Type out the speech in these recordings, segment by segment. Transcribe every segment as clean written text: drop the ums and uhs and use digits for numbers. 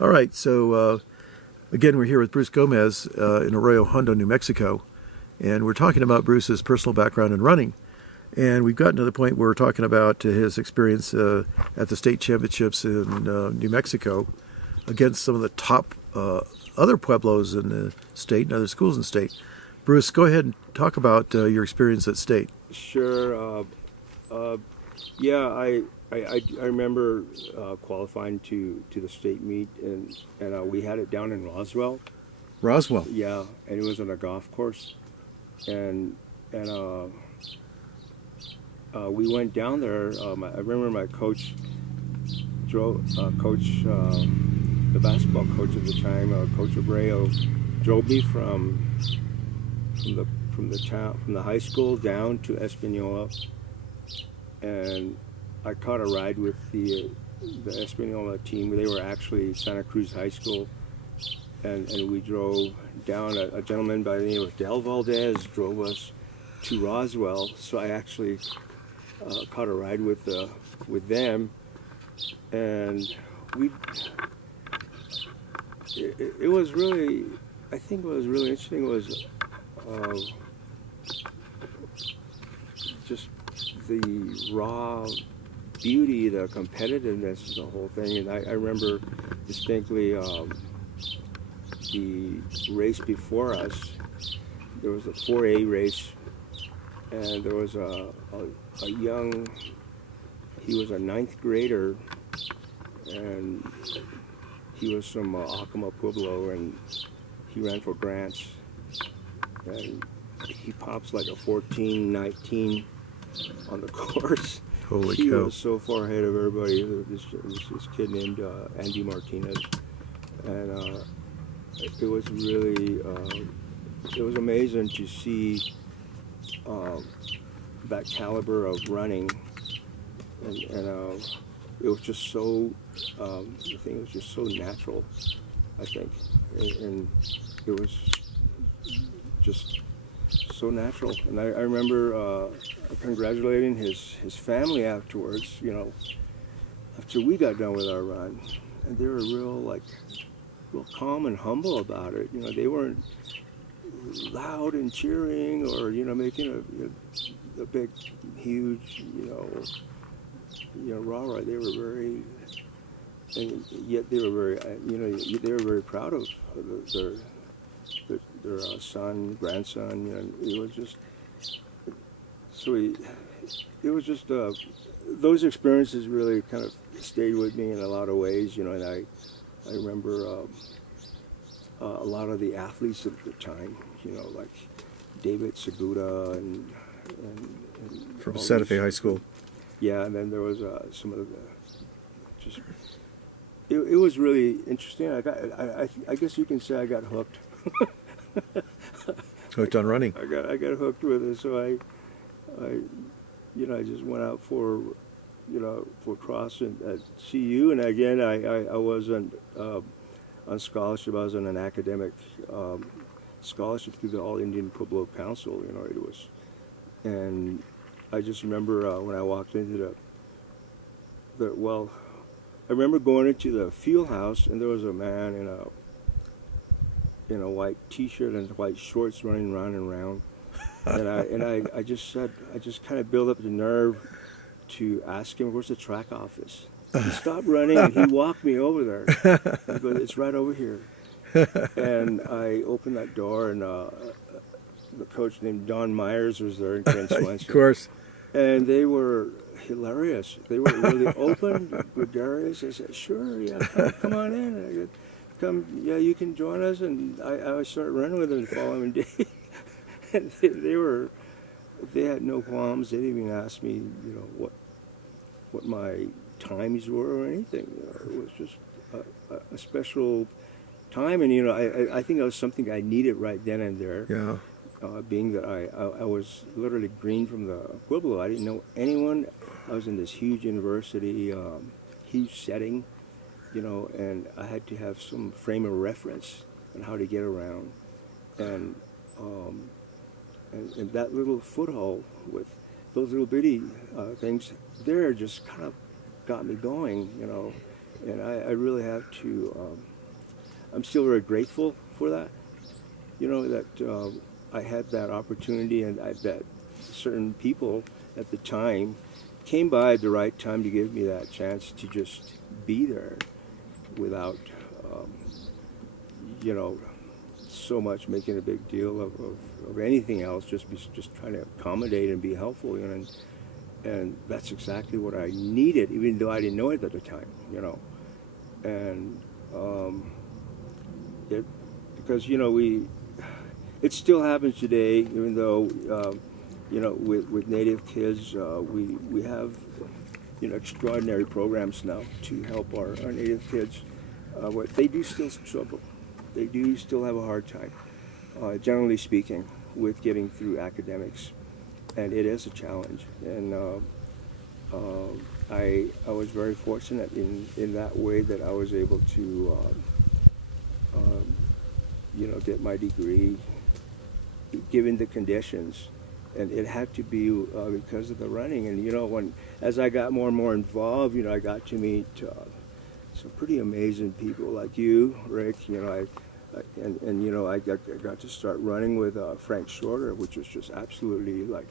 All right, so again, we're here with Bruce Gomez in Arroyo Hondo, New Mexico, and we're talking about Bruce's personal background in running. And we've gotten to the point where we're talking about his experience at the state championships in New Mexico against some of the top other pueblos in the state and other schools in the state. Bruce, go ahead and talk about your experience at state. Sure. Yeah, I remember qualifying to the state meet, and we had it down in Roswell. Roswell. Yeah, and it was on a golf course, and we went down there. I remember my coach drove, the basketball coach at the time, Coach Arroyo, drove me from the high school down to Espanola, and I caught a ride with the Espanola team. They were actually Santa Cruz High School, and we drove down. A gentleman by the name of Del Valdez drove us to Roswell, so I actually caught a ride with them, and it was really, I think what was really interesting was just the raw beauty, the competitiveness of the whole thing. And I remember distinctly the race before us. There was a 4A race, and there was a young, he was a 9th grader, and he was from Taos Pueblo, and he ran for grants, and he pops like a 14-19 on the course. Holy he cow. was so far ahead of everybody. This kid named Andy Martinez, and it was really, it was amazing to see that caliber of running, and it was just so, I think it was just so natural, I think, and it was just so natural. And I remember congratulating his family afterwards, you know, after we got done with our run, and they were real calm and humble about it. You know, they weren't loud and cheering, or, you know, making a big, huge, you know, rah-rah. They were very, and yet they were very, they were very proud of their son, grandson. You know, it was just sweet. It was just those experiences really kind of stayed with me in a lot of ways. You know, and I remember a lot of the athletes of the time. You know, like David Seguda and From Santa Fe High School. Yeah, and then there was some of the just. It was really interesting. I guess you can say I got hooked. Hooked on running. I got hooked with it. So I just went out for cross at CU, and again I wasn't on scholarship. I was on an academic scholarship through the All Indian Pueblo Council. You know, it was, and I just remember when I walked into I remember going into the field house, and there was a man in a white T-shirt and white shorts running round and round, and I just kind of built up the nerve to ask him, "Where's the track office?" He stopped running and he walked me over there. He goes, "It's right over here." And I opened that door, and the coach named Don Myers was there, and Ken Swenson. Of course. And they were hilarious. They were really open, gregarious. I said, "Sure, yeah, come on in." And I said, "Come, yeah, you can join us." And I started running with them the following day. And they had no qualms. They didn't even ask me, you know, what my times were or anything. You know, it was just a special time, and you know, I think that was something I needed right then and there. Yeah. Being that I was literally green from the Pueblo, I didn't know anyone. I was in this huge university, huge setting, you know, and I had to have some frame of reference on how to get around, and that little foothold with those little bitty things there just kind of got me going, you know. And I really have to, I'm still very grateful for that, that I had that opportunity, and that certain people at the time came by at the right time to give me that chance to just be there without, um, so much making a big deal of anything else, just trying to accommodate and be helpful, and that's exactly what I needed, even though I didn't know it at the time, and because it still happens today, even though with Native kids, we have extraordinary programs now to help our Native kids. But they do still struggle. They do still have a hard time, generally speaking, with getting through academics, and it is a challenge. And I was very fortunate in that way, that I was able to get my degree given the conditions, and it had to be because of the running. And as I got more and more involved, I got to meet some pretty amazing people like you, Rick. I got to start running with Frank Shorter, which was just absolutely like,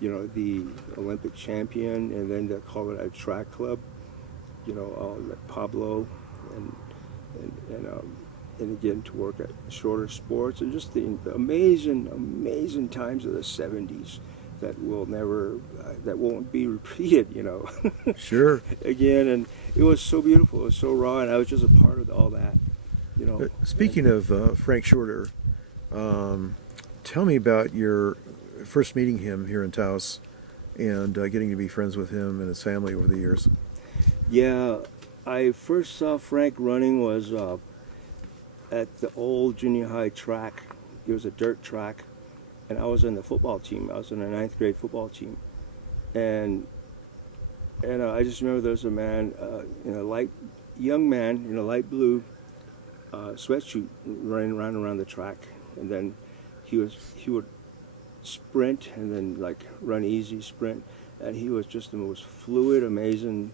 the Olympic champion, and then the Colorado Track Club, Pablo, and again to work at Shorter Sports, and just the amazing times of the 70s that won't be repeated, Sure. again. And it was so beautiful, it was so raw, and I was just a part of all that, Speaking of Frank Shorter, tell me about your first meeting him here in Taos, and getting to be friends with him and his family over the years. Yeah, I first saw Frank running was at the old junior high track. It was a dirt track, and I was on the football team. I was on the 9th grade football team, and I just remember there was a man, young man in a light blue sweatshirt running around the track, and then he would sprint and then like run easy sprint, and he was just the most fluid, amazing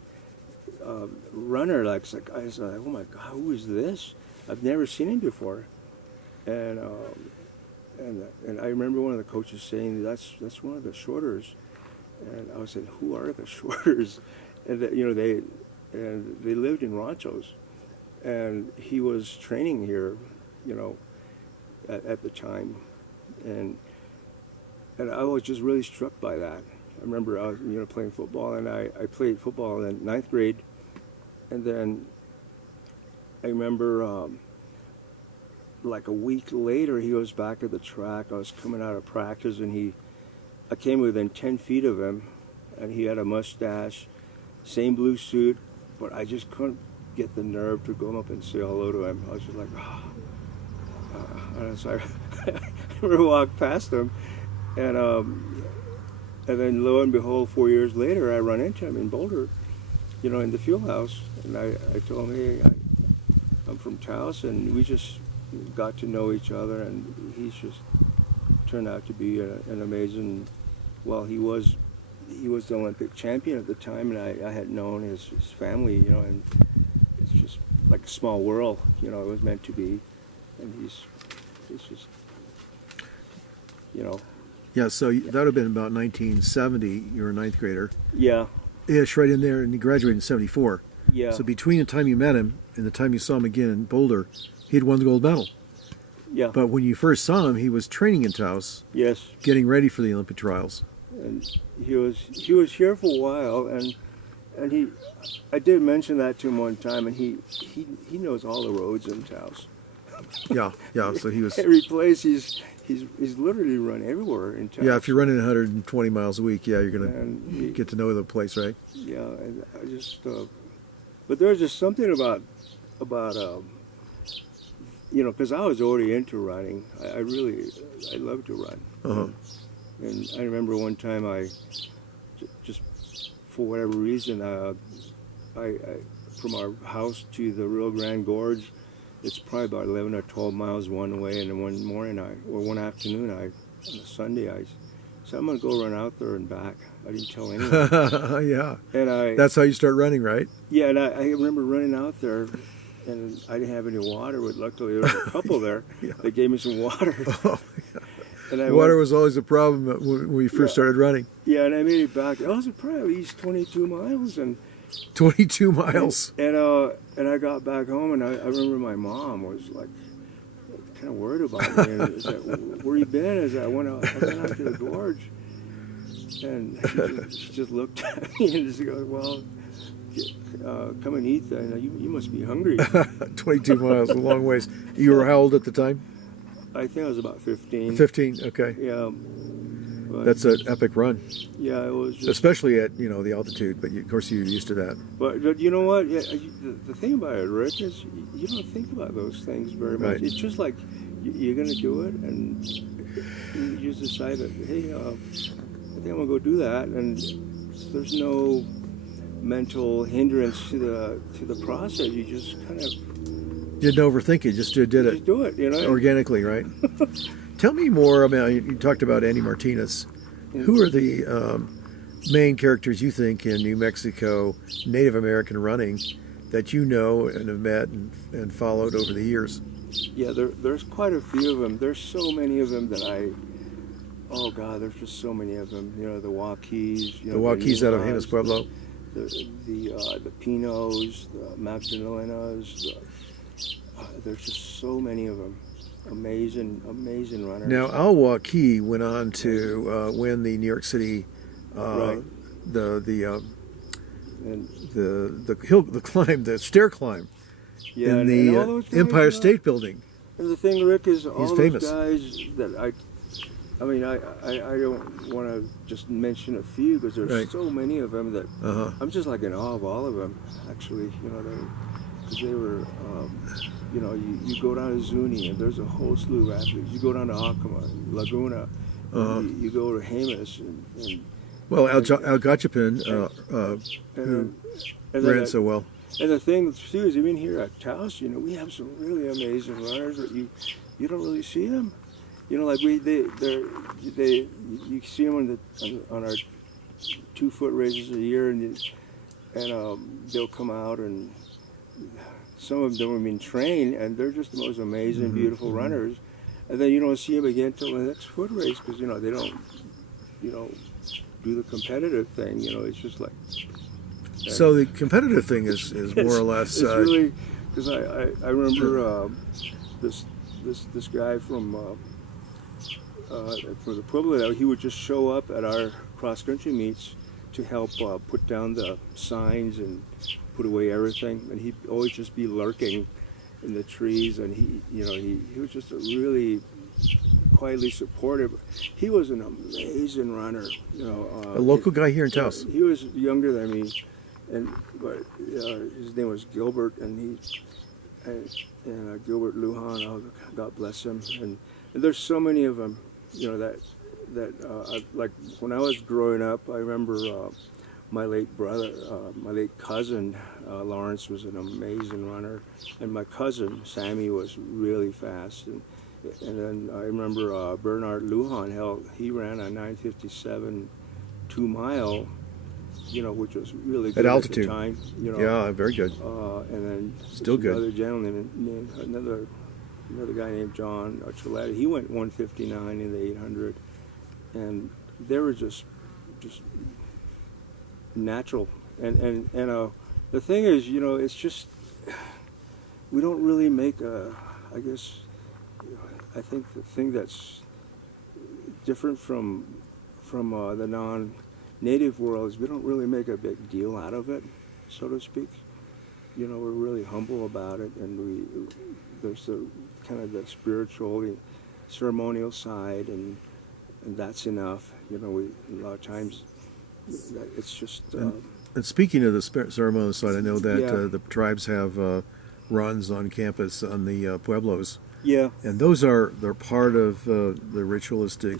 runner. Like I was like, oh my God, who is this? I've never seen him before, and I remember one of the coaches saying that's one of the Shorters, and I was saying, who are the Shorters? And that, they lived in ranchos, and he was training here, at the time, and I was just really struck by that. I remember I was playing football, and I played football in 9th grade, and then I remember like a week later, he was back at the track. I was coming out of practice, and I came within 10 feet of him, and he had a mustache, same blue suit, but I just couldn't get the nerve to go up and say hello to him. I was just like, and so I remember walked past him, and then lo and behold, 4 years later, I run into him in Boulder, in the field house, and I told him, hey, I'm from Taos, and we just got to know each other, and he's just turned out to be an amazing, well, he was the Olympic champion at the time, and I had known his family, and it's just like a small world, it was meant to be, and he's just, Yeah, so that would have been about 1970. You were a 9th grader. Yeah. Yeah, it's right in there, and he graduated in 74. Yeah. So between the time you met him and the time you saw him again in Boulder, he had won the gold medal. Yeah. But when you first saw him, he was training in Taos. Yes. Getting ready for the Olympic trials. And he was here for a while, and I did mention that to him one time, and he knows all the roads in Taos. Yeah. So he was every place he's literally run everywhere in Taos. Yeah, if you're running 120 miles a week, you're gonna get to know the place, right? Yeah, and I just but there's just something about because I was already into running. I love to run. Uh-huh. And I remember one time I just for whatever reason I from our house to the Rio Grande Gorge, it's probably about 11 or 12 miles one way, and then one afternoon on a Sunday I So I'm gonna go run out there and back. I didn't tell anyone. Yeah. And That's how you start running, right? yeah, and I remember running out there, and I didn't have any water, but luckily there was a couple there Yeah. that gave me some water. Oh, And I water went, was always a problem when we first started running. yeah, and I made it back. It was probably at least 22 miles, and 22 miles. and I got back home, and I remember my mom was like kind of worried about me. And is that, where you been? Is that I went out to the gorge, and she just looked at me and just goes, well, come and eat then. You must be hungry. 22 miles, a long ways. You were how old at the time? I think I was about 15. 15, okay. Yeah. But, That's an epic run, yeah, it was just, especially at, the altitude, but of course you're used to that. But you know what? Yeah, the thing about it, Rick, is you don't think about those things very much. Right. It's just like you're going to do it, and you just decide that, hey, I think I'm going to go do that, and there's no mental hindrance to the process. You just kind of Didn't overthink it, just did it just do it, organically, right? Tell me more. I mean, you talked about Andy Martinez. Who are the main characters you think in New Mexico Native American running that you know and have met and followed over the years? Yeah, there's quite a few of them. There's so many of them that oh God, there's just so many of them. The Waukes. The Waukes out of Taos Pueblo. The Pinos, the Magdalenas. There's just so many of them. Amazing runners. Now, Al Waukee went on to win the New York City, right. the climb, the stair climb, Yeah, in and all the those guys, Empire State Building. And the thing, Rick, is all those famous. guys that I mean, I don't want to just mention a few because there's Right. so many of them that Uh-huh. I'm just like in awe of all of them. Actually, because they were, you go down to Zuni and there's a whole slew of athletes. You go down to Acoma, Laguna, you go to Jemez, and Well, Al Gachapin, who and ran so well. And the thing too is, even here at Taos, we have some really amazing runners that you don't really see them. Like you see them on our 2 foot races a year, and they'll come out, and some of them have been trained, and they're just the most amazing, beautiful runners. And then you don't see them again until the next foot race because they don't, do the competitive thing. It's just like. So the competitive thing is more or less. It's really because I remember this guy from the Pueblo. He would just show up at our cross country meets to help put down the signs and put away everything, and he'd always just be lurking in the trees, and he was just a really quietly supportive. He was an amazing runner. A local guy here in Taos. He was younger than me, but his name was Gilbert, and Gilbert Lujan. Oh, God bless him. And there's so many of them. Like when I was growing up, I remember my late cousin Lawrence was an amazing runner, and my cousin Sammy was really fast. And then I remember Bernard Lujan. He ran a 9:57 2-mile, which was really good at altitude. At the time. Yeah, very good. And then Still good. Another gentleman, another guy named John Chiletti. He went 1:59 in the 800, and they were just natural. And the thing is, it's just we don't really make I think the thing that's different from the non-native world is we don't really make a big deal out of it, so to speak. We're really humble about it, and there's the kind of the spiritual, ceremonial side, and that's enough. A lot of times it's just. And speaking of the ceremonial side, I know that the tribes have runs on campus on the Pueblos. Yeah. And they're part of the ritualistic,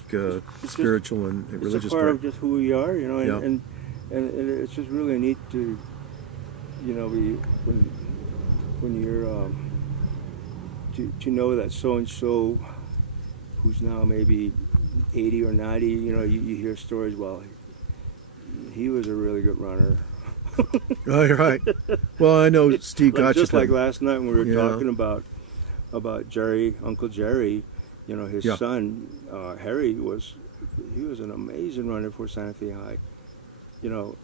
spiritual, and religious it's a part of just who we are, and it's just really neat to, when you're to know that so and so, who's now maybe 80 or 90, you know, you hear stories, well, he was a really good runner. Oh, you're right. Well, I know Steve Like, just like Gotcha. last night when we were Yeah. talking about Jerry, Uncle Jerry, you know, his Yeah. son, Harry, he was an amazing runner for Santa Fe High, you know,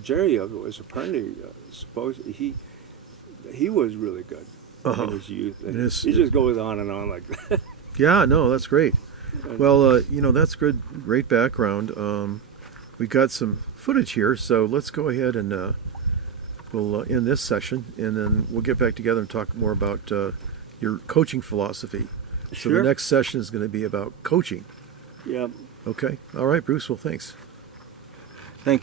Jerry was apparently supposed he was really good in his youth. And It he is- just goes on and on like that. Yeah, no, that's great. Well, you know, that's good, great background. We got some footage here, so let's go ahead and we'll end this session, and then we'll get back together and talk more about your coaching philosophy. So the Sure. next session is going to be about coaching. Yeah. Okay. All right, Bruce. Well, thanks. Thank you.